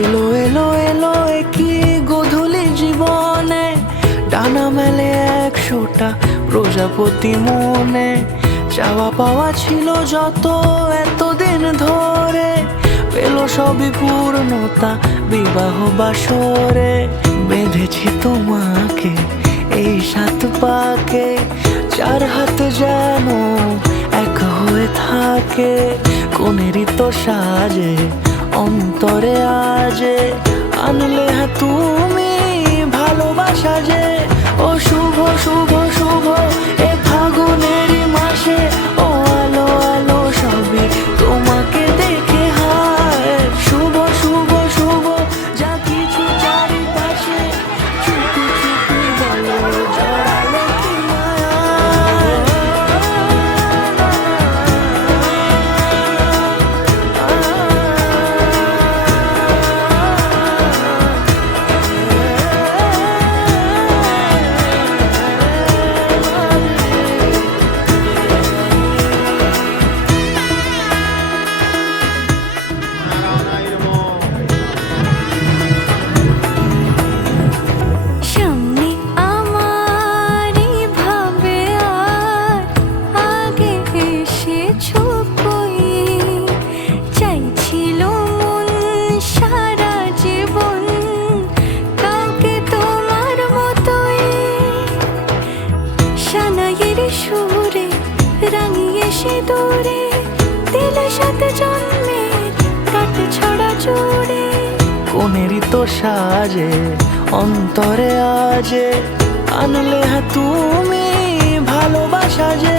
এলো এলো এলো কি গোধূলি জীবনে, ডানা মেলে 100টা প্রজাপতি মনে। চাওয়া পাওয়া ছিল যত এতদিন ধরে, পেল সবই পূর্ণতা বিবাহ বাসরে। বেঁধেছি তোমাকে এই 7 পাকে, 4 হাত যেন এক হয়ে থাকে। কোনেরই তো সাজে অন্তরে আজে, আনলে তুমি ভালোবাসা যে। ও শুভ শুভ শুভ এ ফাগুনেরই মাসে, ও আলো আলো সবই তোমাকে দেখে হায়। শুভ শুভ শুভ যা কিছু চারিপাশে, চুপি চুপি বলো জড়ালে কি মায়া। সুরে রাঙিয়ে সে দূরে, দিলে 7 জন্মের কাট ছড়া জোড়ে। কোনেরই তো সাজে অন্তরে আজে, আনলে তুমি ভালোবাসা যে।